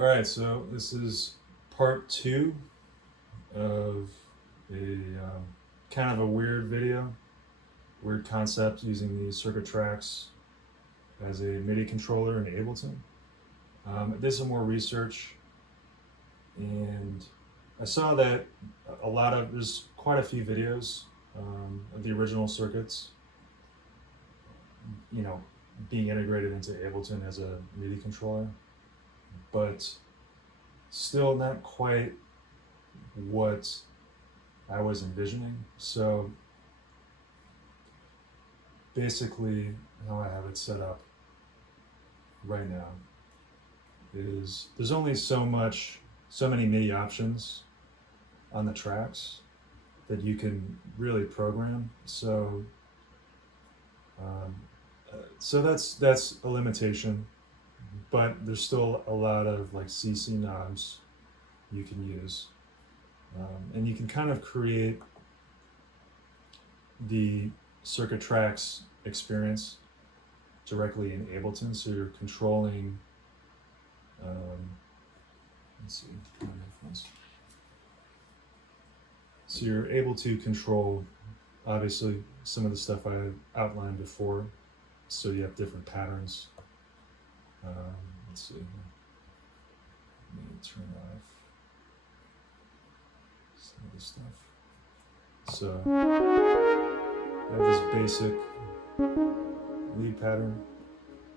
All right, so this is part two of a kind of a weird video, weird concept using the circuit tracks as a MIDI controller in Ableton. I did some more research and I saw that there's quite a few videos of the original circuits, you know, being integrated into Ableton as a MIDI controller, but still not quite what I was envisioning. So basically how I have it set up right now is there's only so many MIDI options on the tracks that you can really program. So that's a limitation, but there's still a lot of like CC knobs you can use, and you can kind of create the circuit tracks experience directly in Ableton. So you're controlling. Let's see. So you're able to control, obviously, some of the stuff I outlined before. So you have different patterns. Let's see. Let me turn off some of this stuff. So I have this basic lead pattern.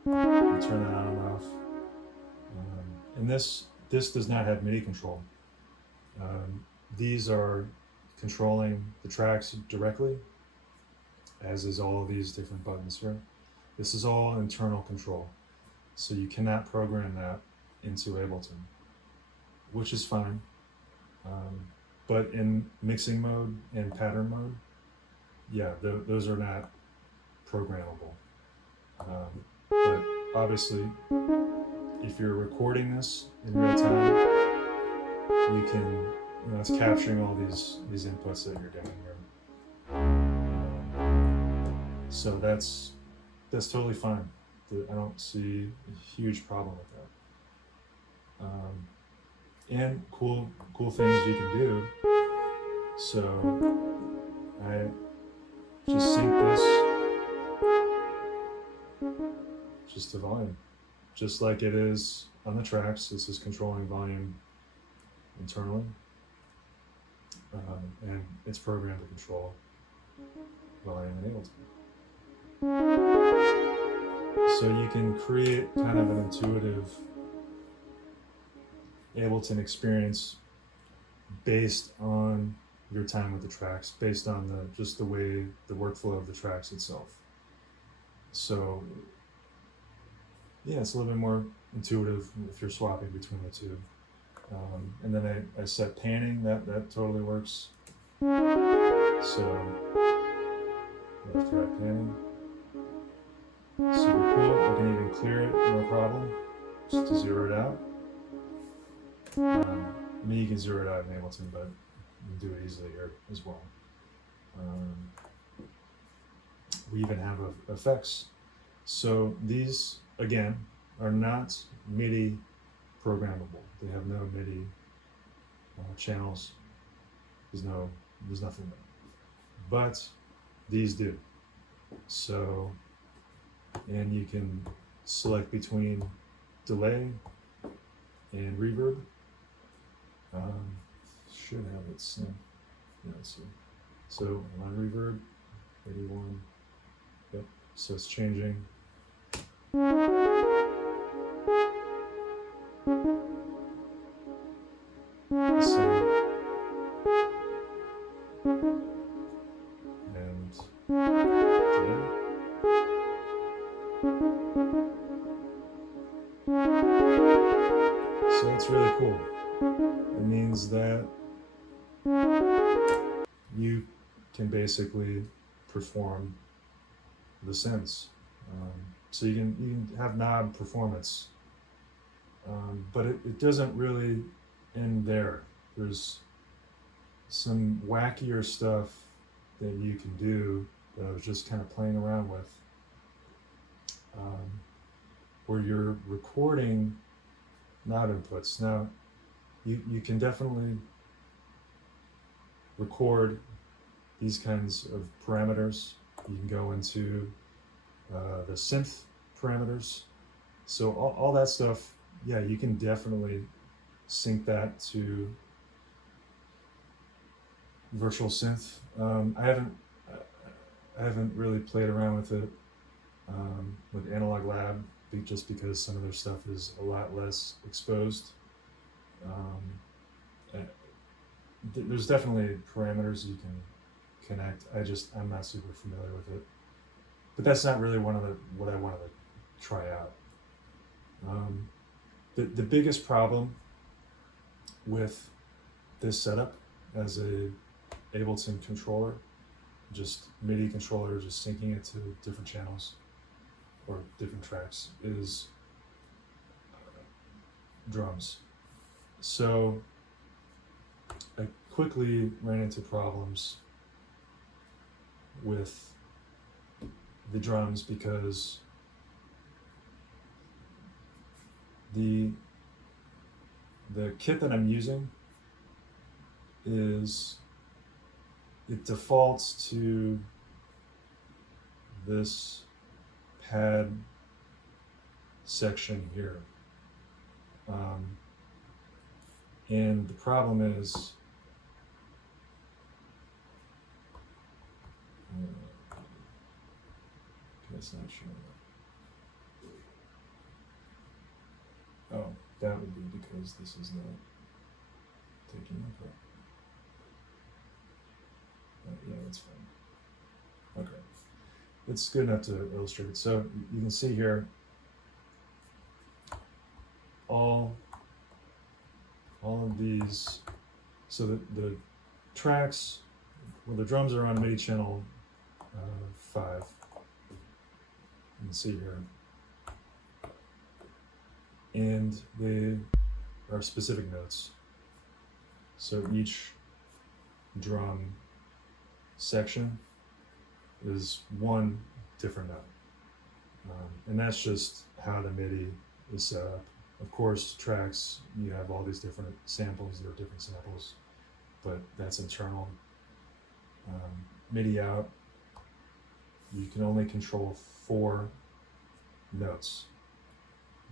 You turn that on and off. And this does not have MIDI control. These are controlling the tracks directly, as is all of these different buttons here. This is all internal control. So you cannot program that into Ableton, which is fine. But in mixing mode and pattern mode, yeah, those are not programmable. But obviously, if you're recording this in real time, you can, it's capturing all these inputs that you're getting here. So that's totally fine. I don't see a huge problem with that. And cool things you can do. So I just sync this just to volume, just like it is on the tracks. This is controlling volume internally, and it's programmed to control volume in Ableton. So you can create kind of an intuitive Ableton experience based on your time with the tracks, based on just the way the workflow of the tracks itself. So yeah, it's a little bit more intuitive if you're swapping between the two. And then I set panning, that totally works. So left right panning. Super cool. I can even clear it, no problem, just to zero it out. I mean, you can zero it out in Ableton, but you can do it easily here as well. We even have effects. So these, again, are not MIDI programmable. They have no MIDI channels. There's nothing there. But these do. So, and you can select between delay and reverb. Should have it synced. Yeah, let's see. So on reverb, 81. Yep. So it's changing. So, and delay. So that's really cool. It means that you can basically perform the synths. So you can have knob performance, but it doesn't really end there. There's some wackier stuff that you can do that I was just kind of playing around with, where you're recording knob inputs. Now, you can definitely record these kinds of parameters. You can go into the synth parameters. So all that stuff, yeah, you can definitely sync that to virtual synth. I haven't really played around with it with Analog Lab, just because some of their stuff is a lot less exposed. There's definitely parameters you can connect. I'm not super familiar with it, but that's not really what I wanted to try out. The biggest problem with this setup as a Ableton controller, just MIDI controller, just syncing it to different channels or different tracks, is drums. So I quickly ran into problems with the drums because the kit that I'm using it defaults to this pad section here. And the problem is it's not showing up. Oh, that would be because this is not taking input. Yeah, that's fine. Okay. It's good enough to illustrate. So you can see here all of these. So the tracks, well, the drums are on MIDI channel 5. You can see here. And they are specific notes. So each drum section is one different note. And that's just how the MIDI is set up. Of course, tracks, you have all these different samples, there are different samples, but that's internal. MIDI out, you can only control 4 notes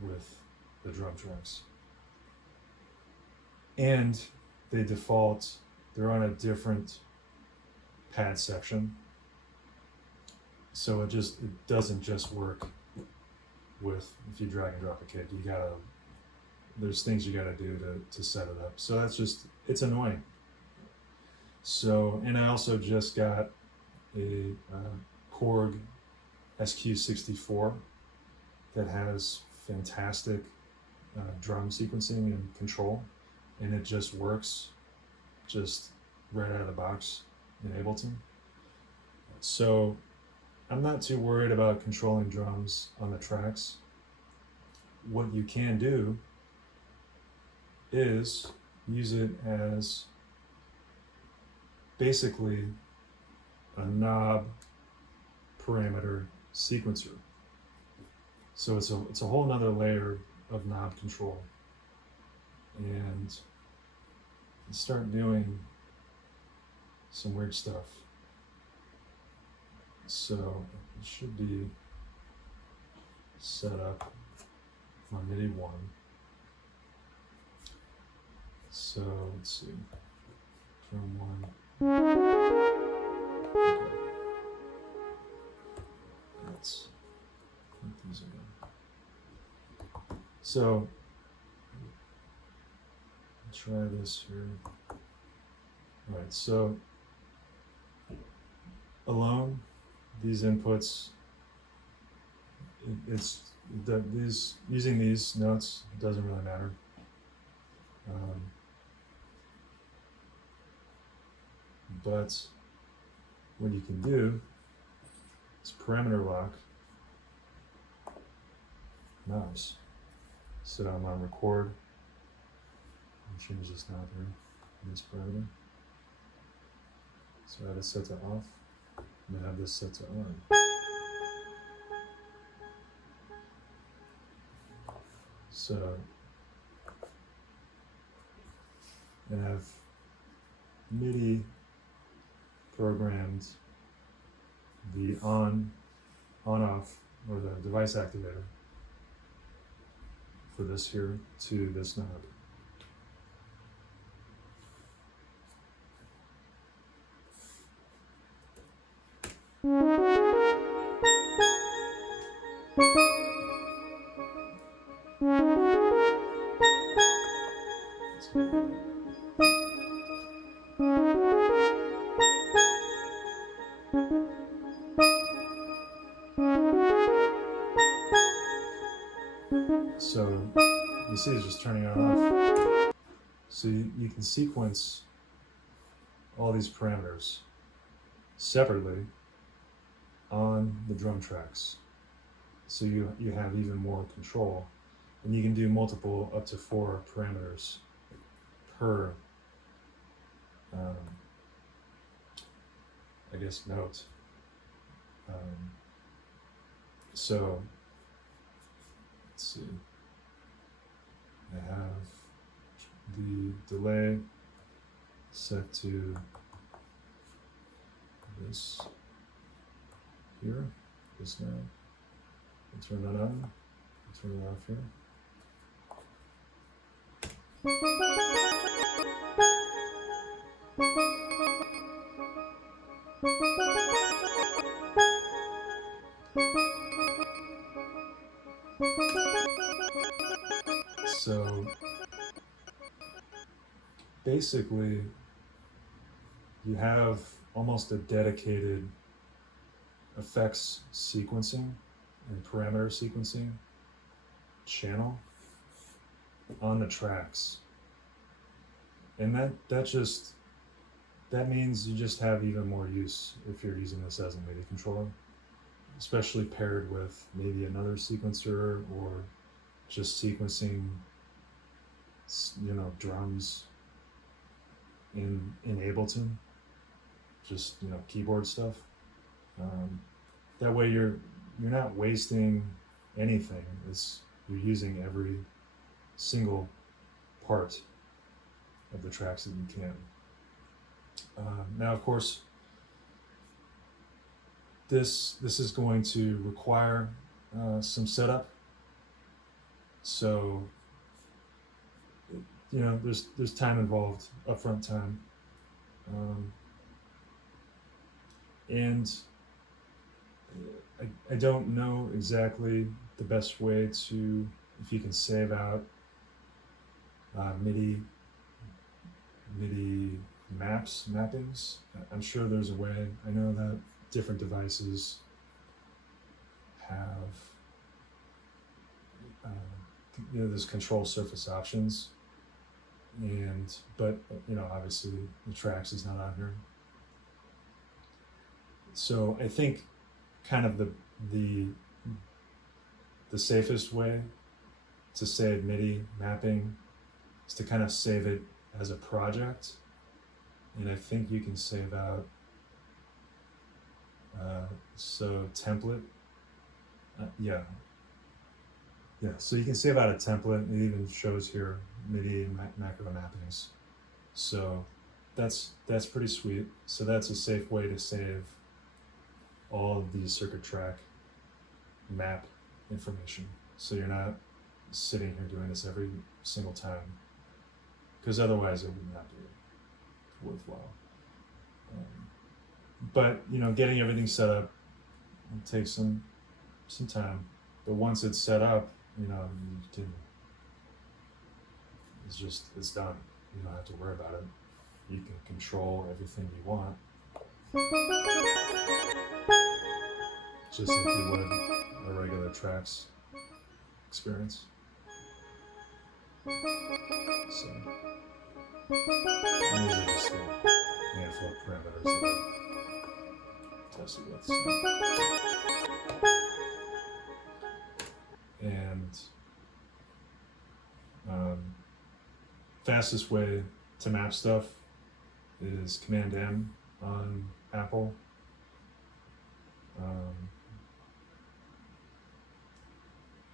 with the drum tracks. And they default, they're on a different pad section. So it doesn't just work with, if you drag and drop a kit, there's things you gotta do to set it up. So it's annoying. So, and I also just got a Korg SQ64 that has fantastic drum sequencing and control, and it just works just right out of the box in Ableton. So I'm not too worried about controlling drums on the tracks. What you can do is use it as basically a knob parameter sequencer. So it's a whole nother layer of knob control, and start doing some weird stuff. So it should be set up on MIDI 1. So let's see, drum 1. Okay. Let's put these again. So try this here. All right, so alone, these inputs, using these notes doesn't really matter. But what you can do is parameter lock knobs. So I'm on record. I'll change this knob here, this parameter. So I have this set to off, and I have this set to on. So and have Midi programmed the on-off, or the device activator for this here to this knob. So you see it's just turning on and off. So you can sequence all these parameters separately on the drum tracks. So you have even more control, and you can do multiple, up to 4 parameters per I guess note. So let's see, I have the delay set to this here, this now. I'll turn that on, I'll turn it off here. So basically, you have almost a dedicated effects sequencing and parameter sequencing channel on the tracks. And that means you just have even more use if you're using this as a MIDI controller, especially paired with maybe another sequencer, or just sequencing, drums in Ableton, just keyboard stuff. That way you're not wasting anything. You're using every single part of the tracks that you can. Now, of course, this is going to require some setup. So, there's time involved, upfront time, and I don't know exactly the best way to, if you can save out MIDI mappings. I'm sure there's a way. I know that different devices have there's control surface options, but obviously the tracks is not on here. So I think kind of the safest way to save MIDI mapping is to kind of save it as a project, and I think you can save out so template, so you can save out a template. It even shows here MIDI and macro mappings, so that's pretty sweet. So that's a safe way to save all of the circuit track map information, so you're not sitting here doing this every single time, because otherwise it would not be worthwhile. But getting everything set up will take some time, but once it's set up, it's done. You don't have to worry about it. You can control everything you want, just like you would a regular tracks experience. So, and these are just a handful of parameters that I tested with. So. And fastest way to map stuff is Command M on Apple.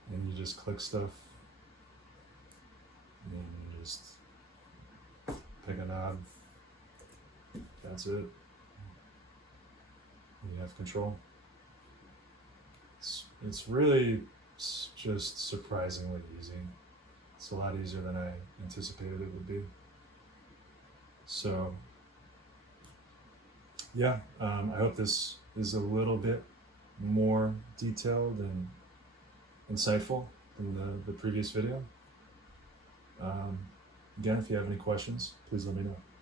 And you just click stuff, and you just pick a knob. That's it. You have control. It's really just surprisingly easy. It's a lot easier than I anticipated it would be. So yeah, I hope this is a little bit more detailed and insightful than the previous video. Again, if you have any questions, please let me know.